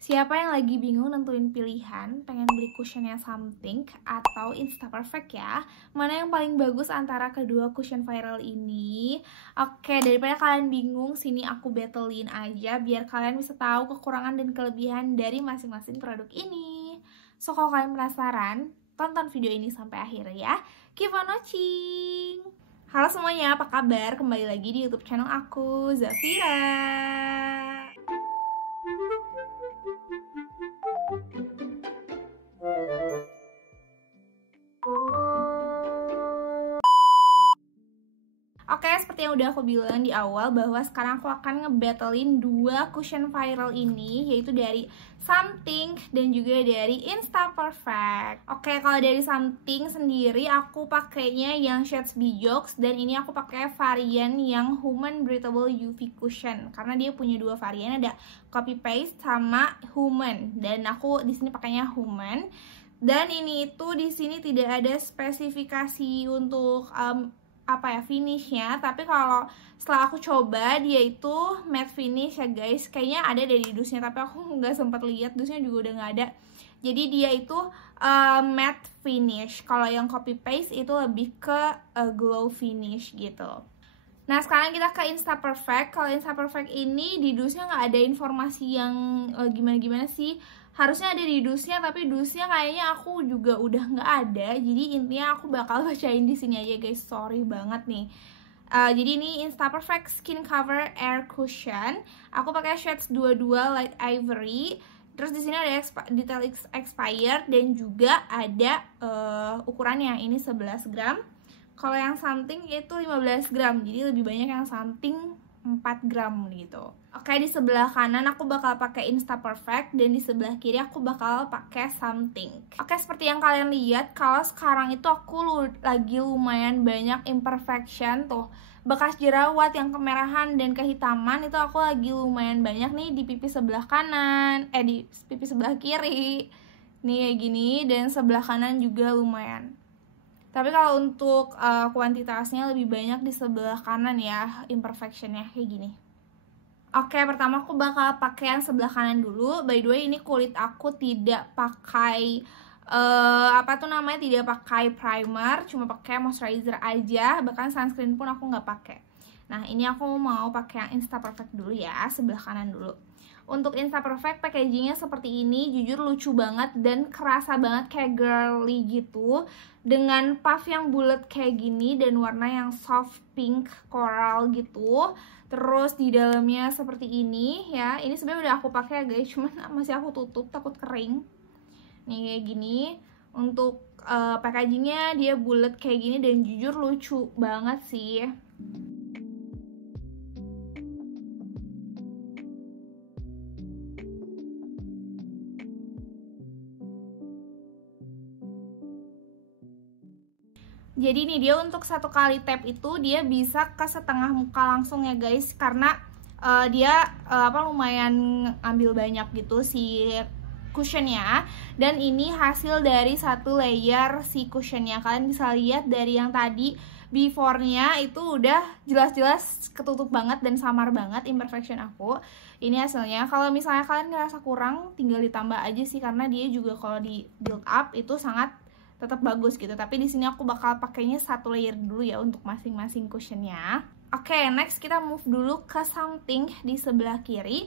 Siapa yang lagi bingung nentuin pilihan, pengen beli cushionnya Something atau Instaperfect ya? Mana yang paling bagus antara kedua cushion viral ini? Oke, daripada kalian bingung, sini aku battlein aja biar kalian bisa tahu kekurangan dan kelebihan dari masing-masing produk ini. So, kalau kalian penasaran, tonton video ini sampai akhir ya. Keep on watching! Halo semuanya, apa kabar? Kembali lagi di YouTube channel aku, Zafira. Oke, seperti yang udah aku bilang di awal bahwa sekarang aku akan ngebattlein dua cushion viral ini, yaitu dari Something dan juga dari Instaperfect. Oke, kalau dari Something sendiri aku pakainya yang shades Bijox dan ini aku pakai varian yang Human Breathable UV Cushion karena dia punya dua varian, ada copy paste sama Human, dan aku di sini pakainya Human. Dan ini itu di sini tidak ada spesifikasi untuk finishnya, tapi kalau setelah aku coba dia itu matte finish ya guys. Kayaknya ada dari dusnya tapi aku nggak sempat lihat, dusnya juga udah nggak ada. Jadi dia itu matte finish. Kalau yang copy paste itu lebih ke glow finish gitu. Nah, sekarang kita ke Instaperfect. Kalau Instaperfect ini di dusnya nggak ada informasi yang gimana-gimana sih. Harusnya ada di dusnya, tapi dusnya kayaknya aku juga udah nggak ada. Jadi intinya aku bakal bacain di sini aja guys. Sorry banget nih. Jadi ini Instaperfect Skin Cover Air Cushion. Aku pakai shades 22 Light Ivory. Terus di sini ada detail expired dan juga ada ukurannya. Ini 11 gram. Kalau yang Something itu 15 gram, jadi lebih banyak yang Something 4 gram gitu. Oke, di sebelah kanan aku bakal pakai Instaperfect dan di sebelah kiri aku bakal pakai Something. Oke, seperti yang kalian lihat, kalau sekarang itu aku lagi lumayan banyak imperfection tuh. Bekas jerawat yang kemerahan dan kehitaman itu aku lagi lumayan banyak nih di pipi sebelah kanan, di pipi sebelah kiri. Nih kayak gini, dan sebelah kanan juga lumayan. Tapi kalau untuk kuantitasnya lebih banyak di sebelah kanan ya, imperfectionnya kayak gini. Oke, pertama aku bakal pakai yang sebelah kanan dulu. By the way, ini kulit aku tidak pakai tidak pakai primer, cuma pakai moisturizer aja. Bahkan sunscreen pun aku nggak pakai. Nah, ini aku mau pakai yang Instaperfect dulu ya, sebelah kanan dulu. Untuk Instaperfect packagingnya seperti ini, jujur lucu banget dan kerasa banget kayak girly gitu, dengan puff yang bulat kayak gini dan warna yang soft pink coral gitu. Terus di dalamnya seperti ini ya. Ini sebenarnya udah aku pakai ya guys, cuman masih aku tutup takut kering. Nih kayak gini. Untuk packagingnya dia bulat kayak gini dan jujur lucu banget sih. Jadi ini dia untuk satu kali tap itu dia bisa ke setengah muka langsung ya guys, karena dia lumayan ambil banyak gitu si cushionnya. Dan ini hasil dari satu layer si cushionnya. Kalian bisa lihat dari yang tadi before-nya itu udah jelas-jelas ketutup banget dan samar banget imperfection aku. Ini hasilnya. Kalau misalnya kalian ngerasa kurang, tinggal ditambah aja sih, karena dia juga kalau di build up itu sangat tetap bagus gitu. Tapi di sini aku bakal pakainya satu layer dulu ya untuk masing-masing cushionnya. Oke, next kita move dulu ke Something di sebelah kiri.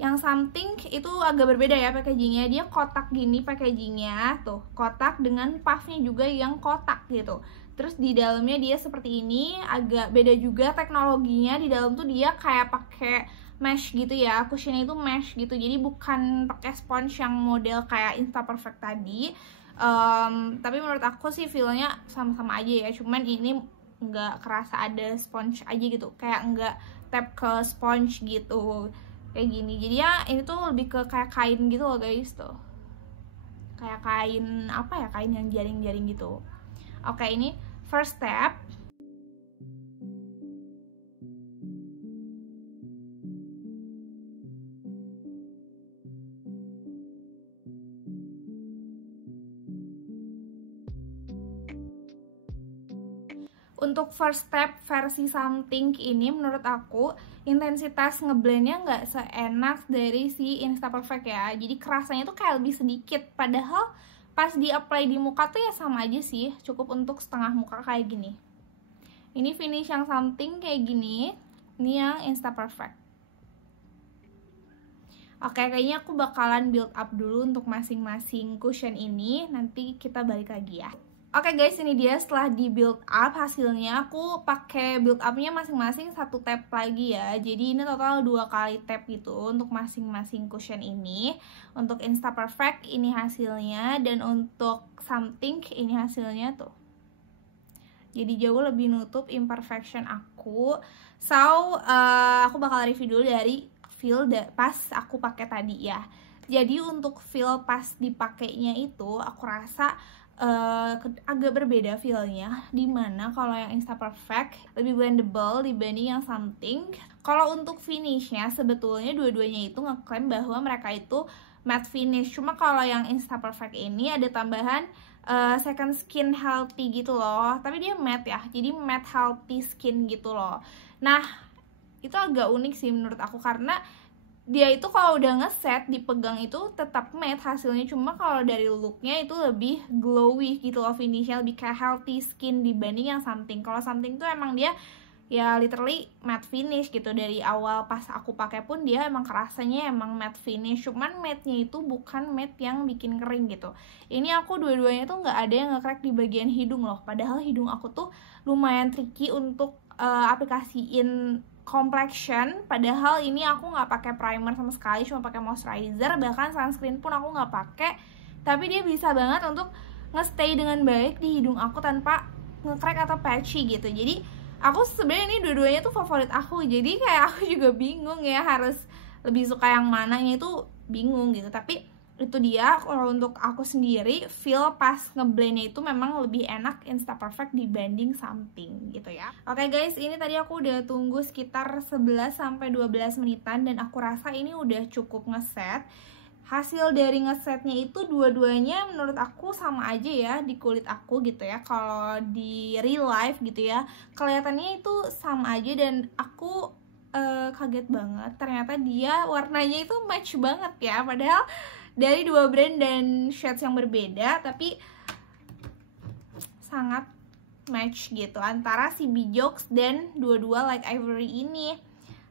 Yang Something itu agak berbeda ya packagingnya. Dia kotak gini packagingnya, tuh kotak dengan puffnya juga yang kotak gitu. Terus di dalamnya dia seperti ini, agak beda juga teknologinya. Di dalam tuh dia kayak pakai mesh gitu ya, cushionnya itu mesh gitu. Jadi bukan pakai sponge yang model kayak Instaperfect tadi. Tapi menurut aku sih feelnya sama-sama aja ya, cuman ini nggak kerasa ada sponge aja gitu, kayak nggak tap ke sponge gitu kayak gini. Jadi ya ini tuh lebih ke kayak kain gitu loh guys, tuh kayak kain kain yang jaring-jaring gitu. Oke, ini first step. Untuk first step versi Something ini menurut aku intensitas ngeblendnya nggak seenak dari si Insta Perfect ya. Jadi kerasanya tuh kayak lebih sedikit. Padahal pas di apply di muka tuh ya sama aja sih. Cukup untuk setengah muka kayak gini. Ini finish yang Something kayak gini. Ini yang Insta Perfect. Oke, kayaknya aku bakalan build up dulu untuk masing-masing cushion ini. Nanti kita balik lagi ya. Oke guys, ini dia setelah di build up hasilnya. Aku pakai build upnya masing-masing 1 tab lagi ya. Jadi ini total 2 kali tab gitu untuk masing-masing cushion ini. Untuk Insta Perfect ini hasilnya, dan untuk Something ini hasilnya tuh. Jadi jauh lebih nutup imperfection aku. So, aku bakal review dulu dari feel pas aku pakai tadi ya. Jadi untuk feel pas dipakainya itu aku rasa agak berbeda feelnya, dimana kalau yang Insta Perfect lebih blendable dibanding yang Something. Kalau untuk finishnya sebetulnya dua-duanya itu ngeklaim bahwa mereka itu matte finish. Cuma kalau yang Insta Perfect ini ada tambahan second skin healthy gitu loh, tapi dia matte ya, jadi matte healthy skin gitu loh. Nah, itu agak unik sih menurut aku, karena dia itu kalau udah ngeset dipegang itu tetap matte hasilnya, cuma kalau dari looknya itu lebih glowy gitu loh, finishnya lebih kayak healthy skin dibanding yang Something. Kalau Something tuh emang dia ya literally matte finish gitu. Dari awal pas aku pakai pun dia emang kerasanya emang matte finish, cuman matte-nya itu bukan matte yang bikin kering gitu. Ini aku dua-duanya tuh nggak ada yang nge-crack di bagian hidung loh, padahal hidung aku tuh lumayan tricky untuk aplikasiin complexion. Padahal ini aku nggak pakai primer sama sekali, cuma pakai moisturizer, bahkan sunscreen pun aku nggak pakai, tapi dia bisa banget untuk nge-stay dengan baik di hidung aku tanpa nge-crack atau patchy gitu. Jadi aku sebenarnya ini dua-duanya tuh favorit aku, jadi kayak aku juga bingung ya harus lebih suka yang mananya, itu bingung gitu. Tapi itu dia, kalau untuk aku sendiri feel pas ngeblendnya itu memang lebih enak Insta Perfect dibanding Something gitu ya. Oke guys, ini tadi aku udah tunggu sekitar 11-12 menitan dan aku rasa ini udah cukup ngeset. Hasil dari ngesetnya itu dua-duanya menurut aku sama aja ya di kulit aku gitu ya. Kalau di real life gitu ya, kelihatannya itu sama aja, dan aku kaget banget ternyata dia warnanya itu match banget ya. Padahal dari dua brand dan shades yang berbeda, tapi sangat match gitu antara si Bijox dan dua-dua Light Ivory ini.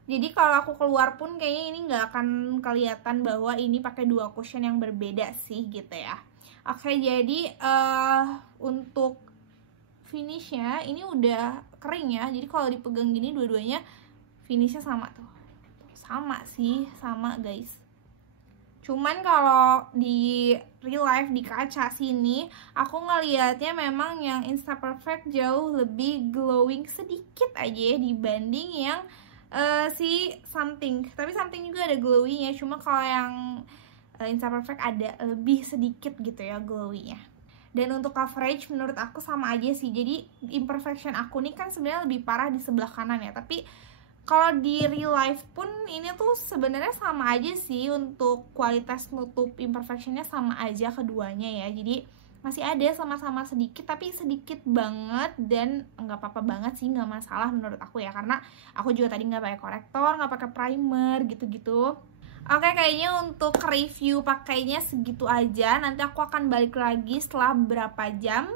Jadi kalau aku keluar pun kayaknya ini nggak akan kelihatan bahwa ini pakai dua cushion yang berbeda sih gitu ya. Oke, jadi untuk finishnya ini udah kering ya. Jadi kalau dipegang gini dua-duanya finishnya sama tuh. Sama sih, sama guys. Cuman kalau di real life di kaca sini aku ngelihatnya memang yang Insta Perfect jauh lebih glowing sedikit aja ya dibanding yang si Something. Tapi Something juga ada glowingnya, cuma kalau yang Insta Perfect ada lebih sedikit gitu ya glowingnya. Dan untuk coverage menurut aku sama aja sih. Jadi imperfection aku nih kan sebenarnya lebih parah di sebelah kanan ya, tapi kalau di real life pun ini tuh sebenarnya sama aja sih, untuk kualitas nutup imperfectionnya sama aja keduanya ya. Jadi masih ada sama-sama sedikit, tapi sedikit banget, dan nggak apa-apa banget sih, nggak masalah menurut aku ya, karena aku juga tadi nggak pakai korektor, nggak pakai primer gitu-gitu. Oke, kayaknya untuk review pakainya segitu aja. Nanti aku akan balik lagi setelah berapa jam.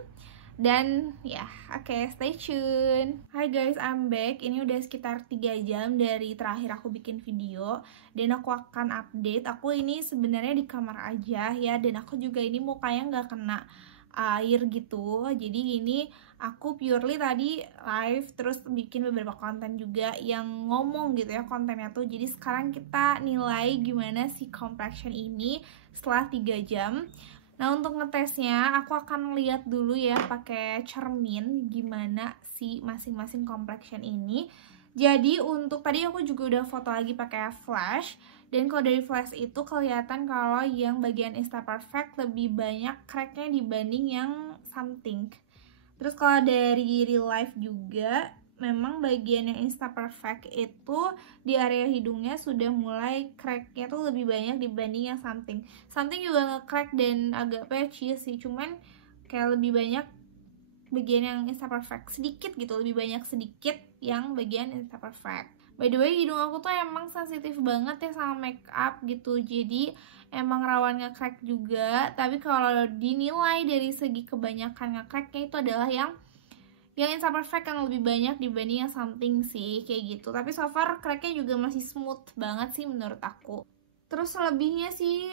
Dan ya, oke, stay tune. Hai guys, I'm back. Ini udah sekitar 3 jam dari terakhir aku bikin video, dan aku akan update. Aku ini sebenarnya di kamar aja ya, dan aku juga ini mukanya nggak kena air gitu. Jadi ini aku purely tadi live, terus bikin beberapa konten juga yang ngomong gitu ya kontennya tuh. Jadi sekarang kita nilai gimana si complexion ini setelah 3 jam. Nah, untuk ngetesnya aku akan lihat dulu ya pakai cermin gimana si masing-masing complexion ini. Jadi untuk tadi aku juga udah foto lagi pakai flash, dan kalau dari flash itu kelihatan kalau yang bagian Insta Perfect lebih banyak cracknya dibanding yang Something. Terus kalau dari real life juga memang bagian yang Insta Perfect itu di area hidungnya sudah mulai cracknya tuh lebih banyak dibanding yang Something. Something juga nge-crack dan agak patchy sih, cuman kayak lebih banyak bagian yang Insta Perfect sedikit gitu, lebih banyak sedikit yang bagian Insta Perfect. By the way, hidung aku tuh emang sensitif banget ya sama make up gitu, jadi emang rawan nge-crack juga. Tapi kalau dinilai dari segi kebanyakan nge-cracknya itu adalah yang Insta Perfect yang lebih banyak dibanding yang Something sih, kayak gitu. Tapi so far cracknya juga masih smooth banget sih menurut aku. Terus selebihnya sih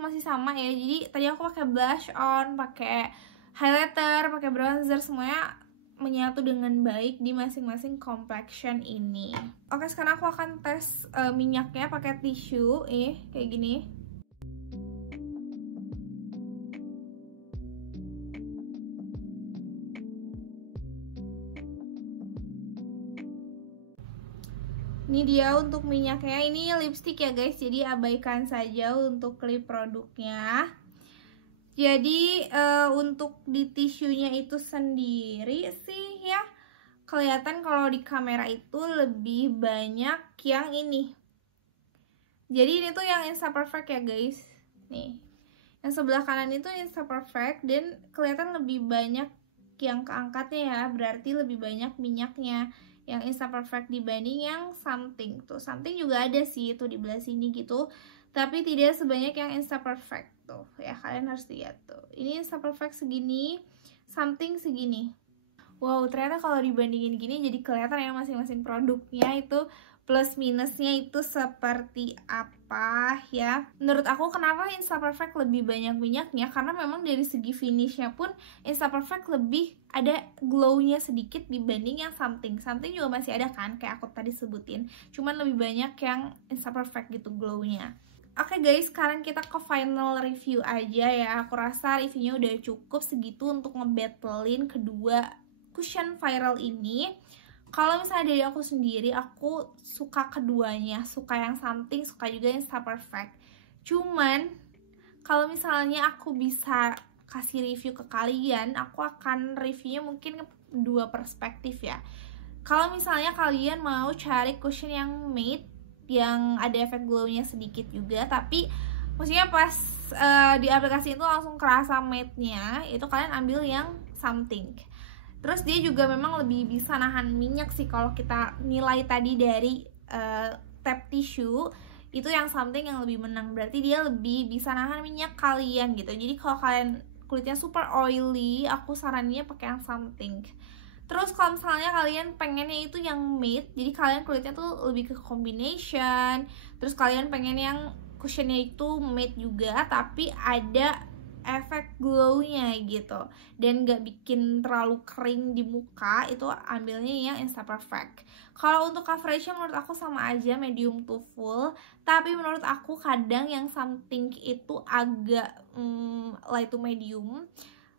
masih sama ya. Jadi tadi aku pakai blush on, pakai highlighter, pakai bronzer, semuanya menyatu dengan baik di masing-masing complexion ini. Oke, sekarang aku akan tes minyaknya pakai tisu, kayak gini. Ini dia untuk minyaknya. Ini lipstick ya guys, jadi abaikan saja untuk klip produknya. Jadi untuk di tisunya itu sendiri sih ya, kelihatan kalau di kamera itu lebih banyak yang ini. Jadi ini tuh yang Insta Perfect ya guys. Nih, yang sebelah kanan itu Insta Perfect dan kelihatan lebih banyak yang keangkatnya ya, berarti lebih banyak minyaknya yang Insta Perfect dibanding yang Something. Tuh Something juga ada sih itu di belah sini gitu, tapi tidak sebanyak yang Insta Perfect tuh ya, kalian harus lihat tuh. Ini Insta Perfect segini, Something segini. Wow, ternyata kalau dibandingin gini jadi kelihatan ya masing-masing produknya itu plus minusnya itu seperti apa ya. Menurut aku kenapa Insta Perfect lebih banyak minyaknya, karena memang dari segi finishnya pun Insta Perfect lebih ada glownya sedikit dibanding yang Something. Something juga masih ada kan, kayak aku tadi sebutin, cuman lebih banyak yang Insta Perfect gitu glownya. Oke guys, sekarang kita ke final review aja ya. Aku rasa reviewnya udah cukup segitu untuk ngebattlein kedua cushion viral ini. Kalau misalnya dari aku sendiri, aku suka keduanya, suka yang Something, suka juga yang Insta Perfect. Cuman kalau misalnya aku bisa kasih review ke kalian, aku akan reviewnya mungkin dua perspektif ya. Kalau misalnya kalian mau cari cushion yang matte, yang ada efek glownya sedikit juga, tapi maksudnya pas di aplikasi itu langsung kerasa matte-nya, itu kalian ambil yang Something. Terus dia juga memang lebih bisa nahan minyak sih, kalau kita nilai tadi dari tap tisu itu yang Something yang lebih menang, berarti dia lebih bisa nahan minyak kalian gitu. Jadi kalau kalian kulitnya super oily, aku sarannya pakai yang Something. Terus kalau misalnya kalian pengennya itu yang matte, jadi kalian kulitnya tuh lebih ke combination, terus kalian pengen yang cushionnya itu matte juga tapi ada efek glownya gitu dan gak bikin terlalu kering di muka, itu ambilnya yang Insta Perfect. Kalau untuk coveragenya menurut aku sama aja, medium to full, tapi menurut aku kadang yang Something itu agak light to medium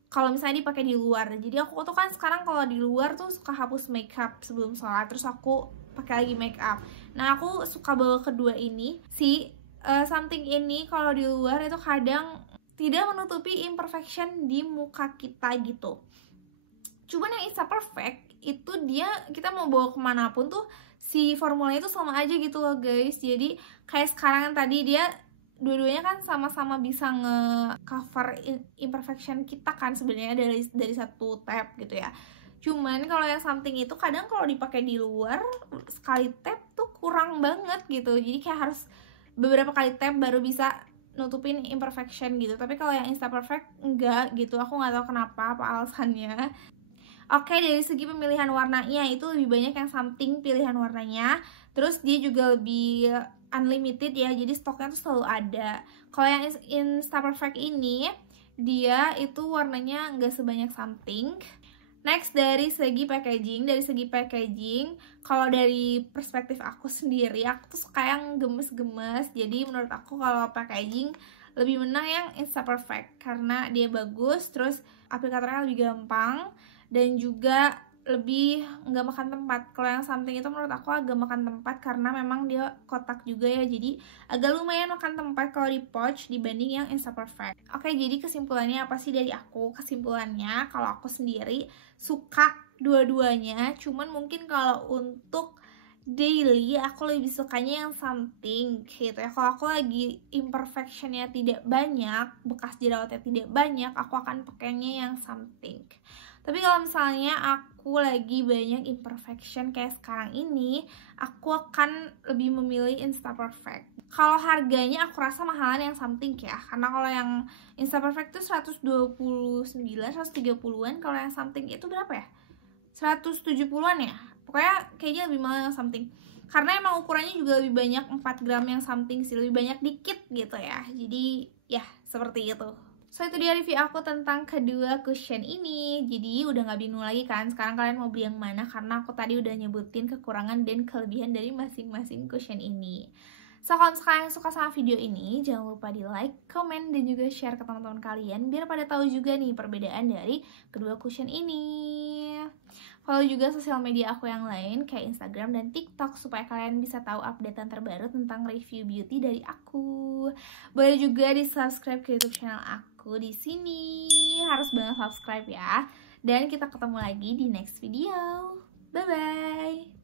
kalau misalnya dipakai di luar. Jadi aku tuh kan sekarang kalau di luar tuh suka hapus makeup sebelum sholat, terus aku pakai lagi makeup. Nah aku suka bawa kedua ini si Something ini. Kalau di luar itu kadang tidak menutupi imperfection di muka kita gitu. Cuman yang Insta Perfect itu dia, kita mau bawa kemanapun tuh si formulanya itu sama aja gitu loh guys. Jadi kayak sekarang tadi dia dua-duanya kan sama-sama bisa nge-cover imperfection kita kan sebenarnya dari satu tab gitu ya. Cuman kalau yang Something itu kadang kalau dipakai di luar sekali tab tuh kurang banget gitu. Jadi kayak harus beberapa kali tab baru bisa nutupin imperfection gitu. Tapi kalau yang Insta Perfect enggak gitu. Aku nggak tahu kenapa, apa alasannya. Oke, dari segi pemilihan warnanya itu lebih banyak yang Something pilihan warnanya. Terus dia juga lebih unlimited ya, jadi stoknya tuh selalu ada. Kalau yang Insta Perfect ini dia itu warnanya nggak sebanyak Something. Next, dari segi packaging, kalau dari perspektif aku sendiri, aku tuh suka yang gemes-gemes. Jadi menurut aku kalau packaging lebih menang yang Insta Perfect karena dia bagus, terus aplikatornya lebih gampang dan juga lebih nggak makan tempat. Kalau yang Something itu menurut aku agak makan tempat karena memang dia kotak juga ya, jadi agak lumayan makan tempat kalau di pouch dibanding yang Insta Perfect. Oke, jadi kesimpulannya apa sih dari aku? Kesimpulannya kalau aku sendiri suka dua-duanya, cuman mungkin kalau untuk daily aku lebih sukanya yang Something gitu ya. Kalau aku lagi imperfectionnya tidak banyak, bekas jerawatnya tidak banyak, aku akan pakainya yang Something. Tapi kalau misalnya aku lagi banyak imperfection kayak sekarang ini, aku akan lebih memilih Insta Perfect. Kalau harganya aku rasa mahalan yang Something ya, karena kalau yang Insta Perfect itu 129, 130-an. Kalau yang Something itu berapa ya? 170-an ya? Pokoknya kayaknya lebih mahal yang Something. Karena emang ukurannya juga lebih banyak, 4 gram yang Something sih, lebih banyak dikit gitu ya. Jadi ya seperti itu. So itu dia review aku tentang kedua cushion ini. Jadi udah gak bingung lagi kan sekarang kalian mau beli yang mana, karena aku tadi udah nyebutin kekurangan dan kelebihan dari masing-masing cushion ini. So kalau kalian suka sama video ini, jangan lupa di like, comment, dan juga share ke teman-teman kalian biar pada tahu juga nih perbedaan dari kedua cushion ini. Follow juga sosial media aku yang lain kayak Instagram dan TikTok supaya kalian bisa tahu updatean terbaru tentang review beauty dari aku. Boleh juga di subscribe ke YouTube channel aku di sini. Harus banget subscribe ya. Dan kita ketemu lagi di next video. Bye bye.